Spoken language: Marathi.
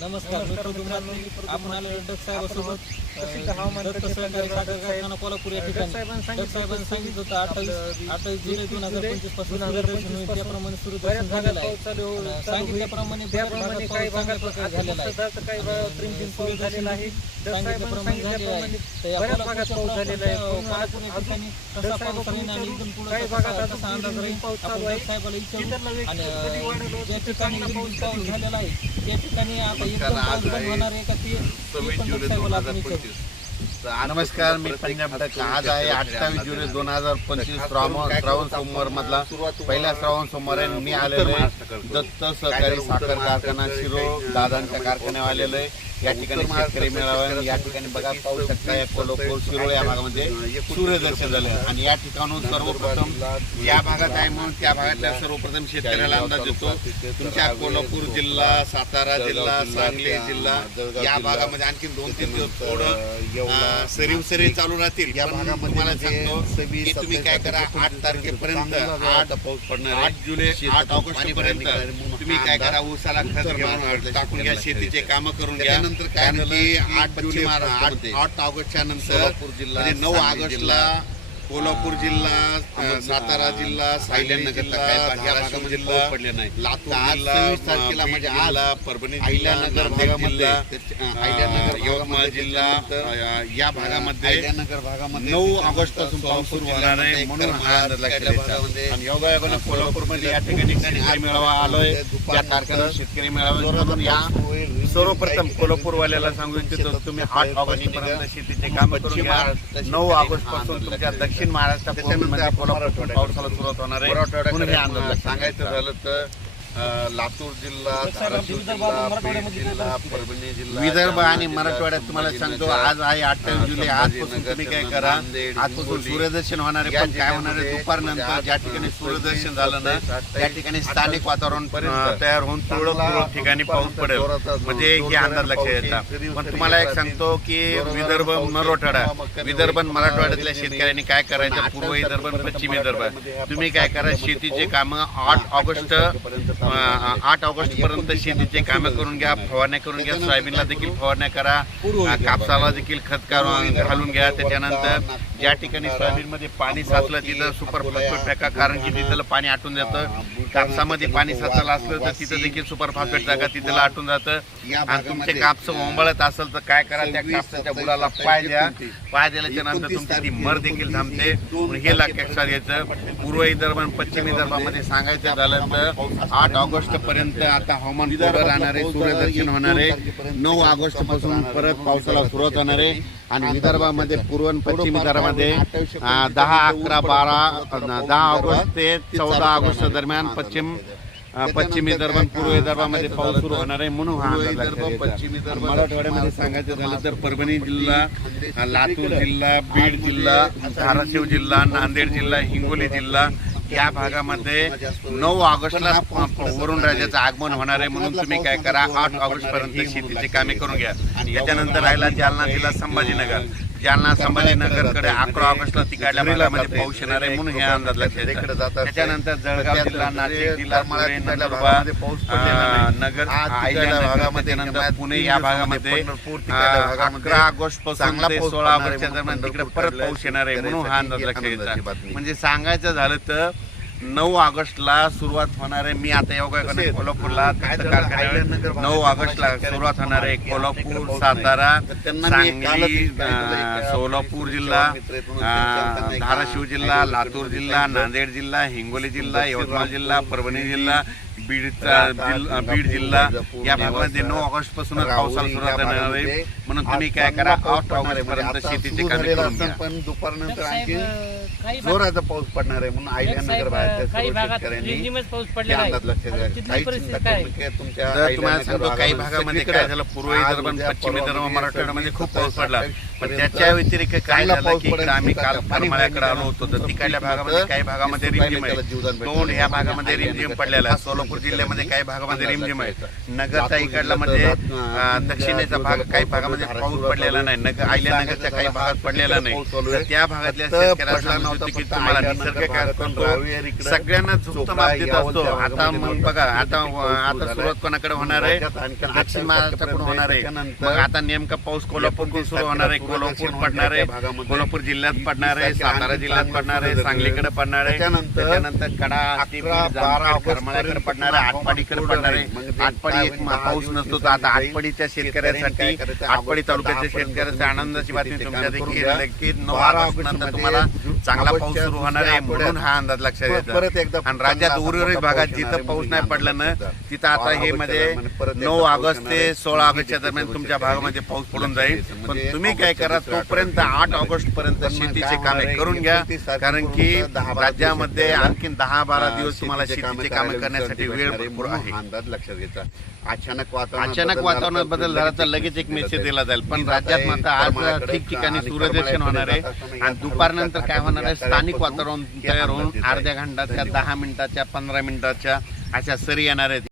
नमस्कार मित्रांनो, आपण आलो डक साहेबांसोबत दत्त सहकारी साखर कारखाना कोल्हापूर या ठिकाणी. डक साहेबांनी सांगितलं होतं 28 जुलै 2025 पासून सूर्यदर्शन होईल, त्याप्रमाणे सूर्यदर्शन झालेलं आहे. सांगितल्याप्रमाणे काही भागात झालेला आहे. सूर्यदर्शन सांगितल्याप्रमाणे झालेलं आहे. तर या कोल्हापूर झालेला आहे. कोल्हापूर या ठिकाणी कसा पाऊस राहील आणि इथून पुढे कसा अंदाज राहील आपण डक साहेबाला विचारू. आणि ज्या ठिकाणी पाऊस झालेला आहे त्या ठिकाणी आता एकदम पाऊस बंद होणार आहे का ते 26 जुलै 2025. नमस्कार, मी पंजाब डक. आज आहे 28 जुलै 2025 श्रावण सोमवार मधला पहिला श्रावण सोमवार आहे. मी आलेलो आहे दत्त सहकारी साखर कारखाना शिरोळ दादांच्या कारखान्यावर आलेलो आहे. या ठिकाणी शेतकरी मेळावा. या ठिकाणी बघा पाहू शकता या कोल्हापूर शिरोळ या भागामध्ये सूर्यदर्शन झालं आणि या ठिकाणून सर्वप्रथम या भागात आहे म्हणून त्या भागातल्या सर्वप्रथम शेतकऱ्याला अंदाज देतो. तुमच्या कोल्हापूर जिल्हा, सातारा जिल्हा, सांगली जिल्हा या भागामध्ये आणखी 2-3 दिवस थोडं सरी चालू राहतील. या भागामध्ये तुम्हाला सांगतो की तुम्ही काय करा, 8 तारखेपर्यंत 8 जुलै 8 ऑगस्ट पर्यंत तुम्ही काय करा, ऊसाला खत घेऊन टाकून घ्या, शेतीचे कामं करून घ्या. नंतर काय झालं की 8 ऑगस्टच्या नंतर म्हणजे 9 ऑगस्टला कोल्हापूर जिल्हा, सातारा जिल्हा, अहिल्यानगर जिल्हा या भागामध्ये पाऊस पडले नाही. लातूर जिल्हा, 23 तारखेला म्हणजे आला, परभणी अहिल्यानगर भागामध्ये, यवतमाळ जिल्हा या भागामध्ये 9 ऑगस्ट पासून पाऊस सुरू होणार आहे म्हणून हा अंदाज लक्षात घ्यायचा. आणि योगायोगाने कोल्हापूरमध्ये या ठिकाणी शेतकरी मेळावा आलोय. त्या कारखान्यात शेतकरी मेळावा म्हणून या सर्वप्रथम कोल्हापूरवाल्याला सांगू इच्छितो तुम्ही 8 ऑगस्ट पर्यंत शेतीचे काम करून घ्या. 9 ऑगस्ट पासून तुमच्या दक्षिण महाराष्ट्रात कोल्हापूर पावसाला सुरुवात होणार आहे म्हणून हे अंदाज. सांगायचं झालं तर लातूर जिल्हा, धाराशिव जिल्हा, बीड जिल्हा, परभणी जिल्हा, विदर्भ आणि मराठवाड्यात तुम्हाला सांगतो आज आहे 28 जुलै. आजपासून तुम्ही काय करा, आजपासून सूर्यदर्शन होणार आहे. पण काय होणार आहे, दुपारनंतर ज्या ठिकाणी सूर्यदर्शन झालं ना त्या ठिकाणी स्थानिक वातावरण तयार होऊन तुरळक ठिकाणी पाऊस पडेल म्हणजे हे अंदाज लक्षात येतात. पण तुम्हाला एक सांगतो की विदर्भ, मराठवाड्यातल्या शेतकऱ्यांनी काय करायचं, पूर्व विदर्भ, पश्चिम विदर्भ तुम्ही काय करा, शेतीचे कामं 8 ऑगस्ट पर्यंत शेतीचे कामे करून घ्या, फवारण्या करून घ्या. सोयाबीनला देखील फवारण्या करा, कापसाला देखील खत घालून घ्या. त्याच्यानंतर ज्या ठिकाणी सोयाबीन मध्ये पाणी साचलं तिथं सुपर फॉस्फेट टाका, कारण की तिथलं पाणी आटून जातं. कापसामध्ये पाणी साचलं असलं तर तिथं देखील सुपर फॉस्फेट टाका, तिथलं आटून जातं. आणि तुमचे कापस ओंबळत असेल तर काय करा, त्या कापसाच्या बुडाला पाय द्या. पाय दिल्याच्या नंतर तुमची ती मर देखील थांबते. हे लक्षात घ्यायचं. पूर्व विदर्भ आणि पश्चिम विदर्भामध्ये सांगायचं झालं तर 8 ऑगस्ट पर्यंत आता हवामान कोरडं राहणार आहे, सूर्यदर्शन होणार आहे. 9 ऑगस्ट पासून परत पावसाला सुरुवात होणार आहे. आणि विदर्भामध्ये पूर्व आणि पश्चिम विदर्भामध्ये 10, 11, 12, 10 ऑगस्ट ते 14 ऑगस्ट दरम्यान पश्चिम विदर्भ आणि पूर्व विदर्भामध्ये पाऊस सुरू होणार आहे म्हणून हा पश्चिम विदर्भ. मराठवाड्यामध्ये सांगायचं झालं तर परभणी जिल्हा, लातूर जिल्हा, बीड जिल्हा, धाराशिव जिल्हा, नांदेड जिल्हा, हिंगोली जिल्हा या भागामध्ये 9 ऑगस्टला वरुण राजाचं आगमन होणार आहे म्हणून तुम्ही काय करा, 8 ऑगस्ट पर्यंत शेतीची कामे करून घ्या. त्याच्यानंतर राहिला जालना जिल्हा, संभाजीनगरकडे 11 ऑगस्टला तिकडल्या भागामध्ये पाऊस येणार आहे म्हणून हे अंदाज लक्षात येतात. त्याच्यानंतर जळगाव जिल्हा, नाशिक जिल्हा, नगर भागामध्ये, नंतर पुणे या भागामध्ये 11 ऑगस्ट पासून ते 16 ऑगस्टच्या दरम्यान तिकडे परत पाऊस येणार आहे म्हणून हा अंदाज लक्षात येतात. म्हणजे सांगायचं झालं तर 9 ऑगस्टला सुरुवात होणार आहे. मी आता योगायोगाने कोल्हापूरला 9 ऑगस्टला सुरुवात होणार आहे. कोल्हापूर, सातारा, सांगली, सोलापूर जिल्हा, धाराशिव जिल्हा, लातूर जिल्हा, नांदेड जिल्हा, हिंगोली जिल्हा, यवतमाळ जिल्हा, परभणी जिल्हा, बीड जिल्हा या भागामध्ये 9 ऑगस्ट पासून पावसाला सुरुवात होणार आहे म्हणून तुम्ही काय करा, 8 ऑगस्ट पर्यंत शेतीचे कामे करून घ्या. पण दुपारनंतर आणखी जोराचा पाऊस पडणार आहे म्हणून अहिल्यानगर तुम्हाला सांगतो काही भागामध्ये काय झालं, पूर्व विदर्भ, पश्चिम विदर्भ, मराठवाड्यामध्ये खूप पाऊस पडला. पण त्याच्या व्यतिरिक्त काय झालं की आम्ही काल करमाळ्याकडे आलो होतो तर तिकडल्या भागामध्ये काही भागामध्ये रिमझिम आहे. तोंड ह्या भागामध्ये रिमझिम पडलेला आहे. सोलापूर कोल्हापूर जिल्ह्यामध्ये काही भागामध्ये रिमझिम आहे. नगरचा इकडला म्हणजे दक्षिणेचा भाग काही भागामध्ये पाऊस पडलेला नाही. अहिल्यानगरच्या काही भागात पडलेला नाही. तर त्या भागातल्या शेतकऱ्यांना नव्हतं की तुम्हाला निसर्ग काय करतो, सगळ्यांना झुकतं माप देत असतो. आता मग बघा आता सुरुवात कोणाकडे होणार आहे, दक्षिण महाराष्ट्राकडून होणार आहे. मग आता नेमका पाऊस कोल्हापूरकडून सुरू होणार आहे. कोल्हापूर पडणार आहे, कोल्हापूर जिल्ह्यात पडणार आहे, सातारा जिल्ह्यात पडणार आहे, सांगलीकडे पडणार आहे, त्याच्यानंतर कडा करमाळ्याकडे पडणार आहे, आटपाडीकडे पडणार आहे. आटपाडी एक पाऊस नसतो. तर आता आटपाडीच्या शेतकऱ्यांसाठी, आटपाडी तालुक्याच्या शेतकऱ्यांसाठी आनंदाची बातमी तुमच्या देखील की 9 ऑगस्ट नंतर तुम्हाला चांगला पाऊस सुरू होणार आहे, म्हणून हा अंदाज लक्षात येतो. आणि राज्यात उर्वरित भागात जिथं पाऊस नाही पडलं ना तिथं आता हे म्हणजे 9 ऑगस्ट ते 16 ऑगस्टच्या दरम्यान तुमच्या भागामध्ये पाऊस पडून जाईल. पण तुम्ही काय करा, तोपर्यंत 8 ऑगस्ट पर्यंत शेतीचे कामे करून घ्या, कारण की राज्यामध्ये आणखी 10-12 दिवस तुम्हाला शेतीचे कामे करण्यासाठी वेळ भरपूर आहे. अंदाज लक्षात घ्यायचा. अचानक वातावरणात बदल झाला तर लगेच एक मेसेज दिला जाईल. पण राज्यात मात्र आज ठिकठिकाणी सूर्यदर्शन होणार आहे आणि दुपारनंतर काय होणार आहे, स्थानिक वातावरण तयार होऊन अर्ध्या घंटाच्या, 10 मिनिटाच्या, 15 मिनिटाच्या अशा सरी येणार आहेत.